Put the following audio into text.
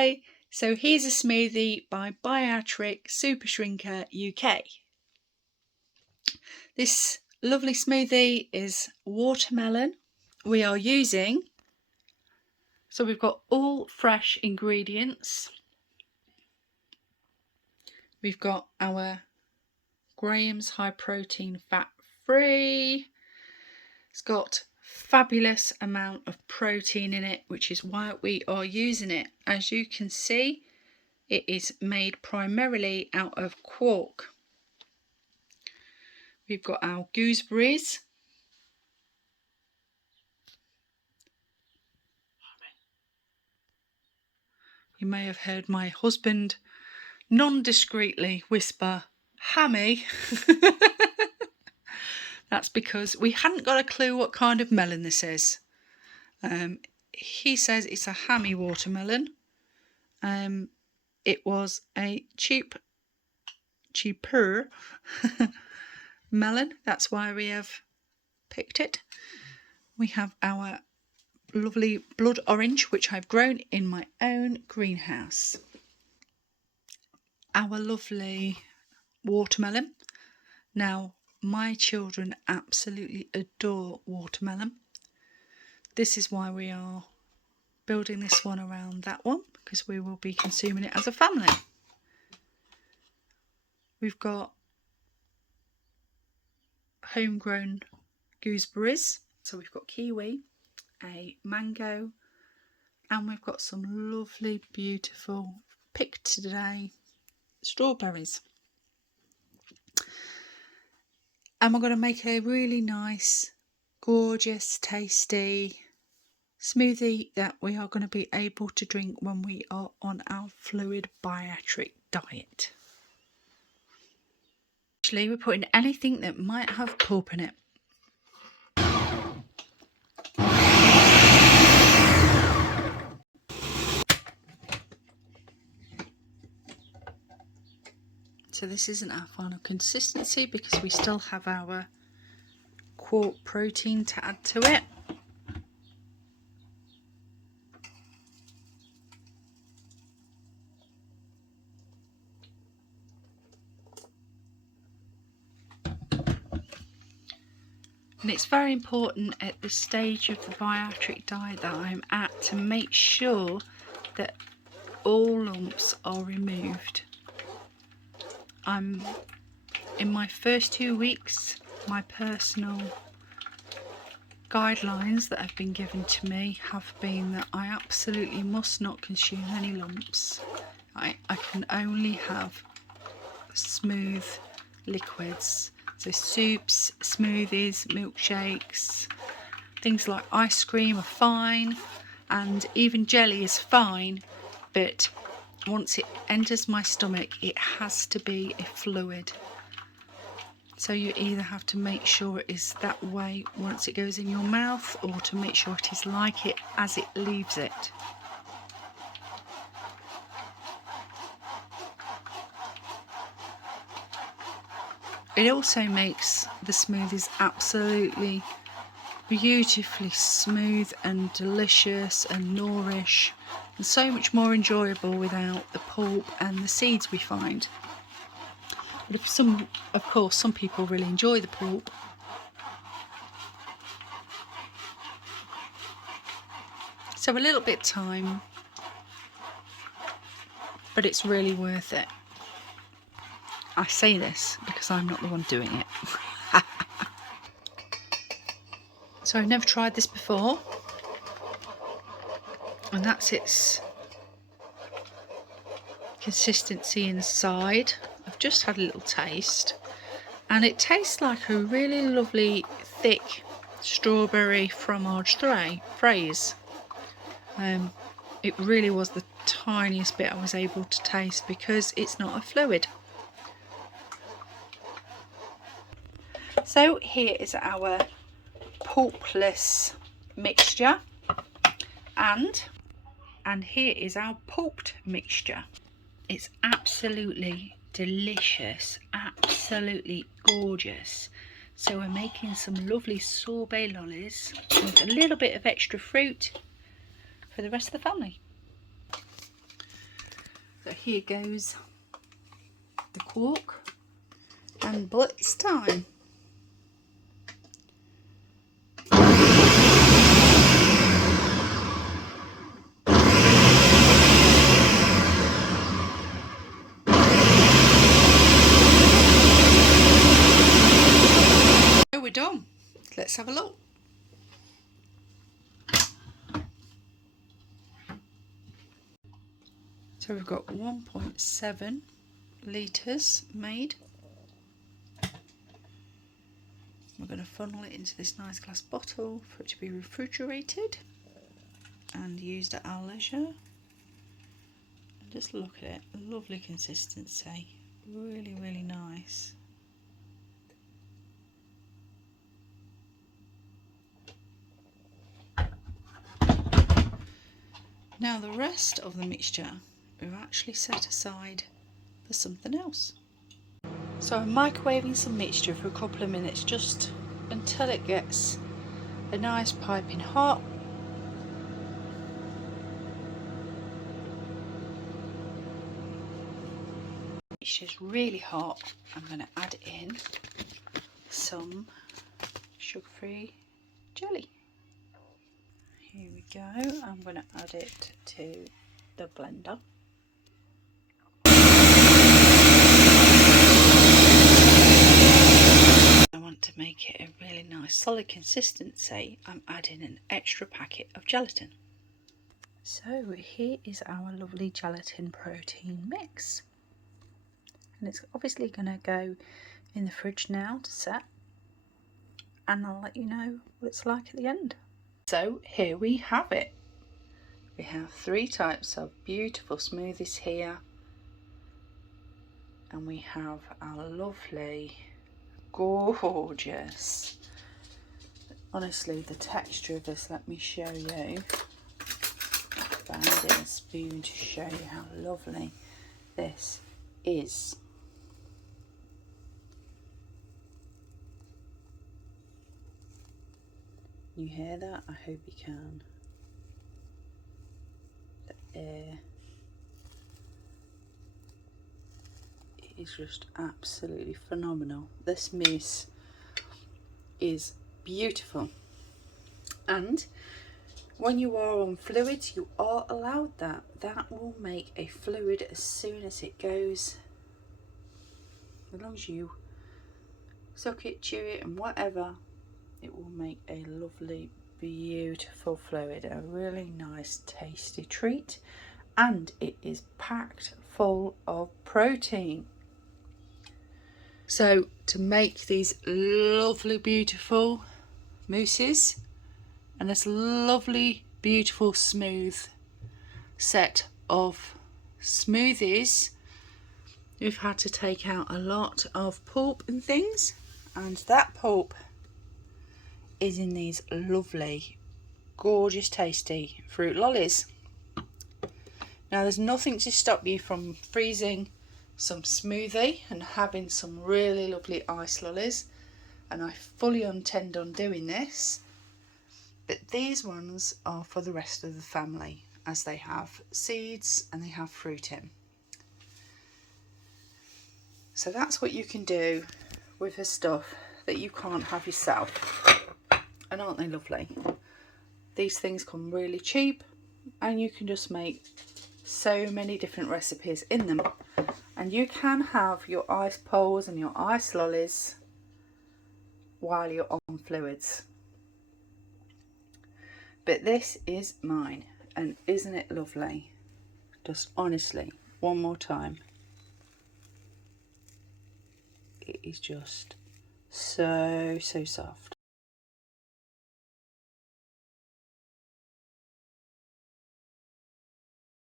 Hi, so here's a smoothie by Bariatric Super Shrinker UK. This lovely smoothie is watermelon. We are using, so we've got all fresh ingredients. We've got our Graham's high protein fat free. It's got fabulous amount of protein in it, which is why we are using it. As you can see, it is made primarily out of Cork. We've got our gooseberries. You may have heard my husband non-discreetly whisper, hammy. That's because we hadn't got a clue what kind of melon this is. He says it's a hammy watermelon. It was a cheaper melon. That's why we have picked it. We have our lovely blood orange, which I've grown in my own greenhouse. Our lovely watermelon. Now, my children absolutely adore watermelon. This is why we are building this one around that one, because we will be consuming it as a family. We've got homegrown gooseberries. So we've got kiwi, a mango, and we've got some lovely, beautiful, picked today, strawberries. And we're going to make a really nice, gorgeous, tasty smoothie that we are going to be able to drink when we are on our fluid bariatric diet. Actually, we're putting anything that might have pulp in it. So this isn't our final consistency because we still have our Cork protein to add to it. And it's very important at the stage of the bariatric diet that I'm at to make sure that all lumps are removed. I'm in my first 2 weeks, my personal guidelines that have been given to me have been that I absolutely must not consume any lumps. I can only have smooth liquids, so soups, smoothies, milkshakes, things like ice cream are fine, and even jelly is fine, but once it enters my stomach it has to be a fluid. So you either have to make sure it is that way once it goes in your mouth, or to make sure it is like it as it leaves it. It also makes the smoothies absolutely beautifully smooth and delicious and nourish, and so much more enjoyable without the pulp and the seeds we find. But of course some people really enjoy the pulp. So a little bit of time, but it's really worth it. I say this because I'm not the one doing it. So I've never tried this before, and that's its consistency inside. I've just had a little taste, and it tastes like a really lovely thick strawberry fromage fraise. It really was the tiniest bit I was able to taste because it's not a fluid. So here is our pulpless mixture, and here is our pulped mixture. It's absolutely delicious, absolutely gorgeous. So we're making some lovely sorbet lollies with a little bit of extra fruit for the rest of the family. So here goes the Cork and Blitz time. So we're done. Let's have a look. So we've got 1.7 litres made. We're going to funnel it into this nice glass bottle for it to be refrigerated and used at our leisure. And just look at it, lovely consistency, really, really nice. Now the rest of the mixture we've actually set aside for something else. So I'm microwaving some mixture for a couple of minutes just until it gets a nice piping hot. Mixture's really hot. I'm going to add in some sugar-free jelly. Here we go. I'm going to add it to the blender. I want to make it a really nice solid consistency. I'm adding an extra packet of gelatin. So here is our lovely gelatin protein mix. And it's obviously going to go in the fridge now to set. And I'll let you know what it's like at the end. So here we have it. We have 3 types of beautiful smoothies here. And we have our lovely, gorgeous, honestly the texture of this, let me show you. Found it a spoon to show you how lovely this is. You hear that? I hope you can. The air. It is just absolutely phenomenal. This mousse is beautiful. And when you are on fluids, you are allowed that. That will make a fluid as soon as it goes. As long as you suck it, chew it and whatever, it will make a lovely, beautiful fluid. A really nice, tasty treat. And it is packed full of protein. So to make these lovely, beautiful mousses and this lovely, beautiful, smooth set of smoothies, we've had to take out a lot of pulp and things, and that pulp is in these lovely, gorgeous, tasty fruit lollies. Now there's nothing to stop you from freezing some smoothie and having some really lovely ice lollies, and I fully intend on doing this, but these ones are for the rest of the family as they have seeds and they have fruit in. So that's what you can do with the stuff that you can't have yourself. And aren't they lovely? These things come really cheap and you can just make so many different recipes in them. And you can have your ice poles and your ice lollies while you're on fluids. But this is mine, and isn't it lovely? Just honestly, one more time. It is just so soft.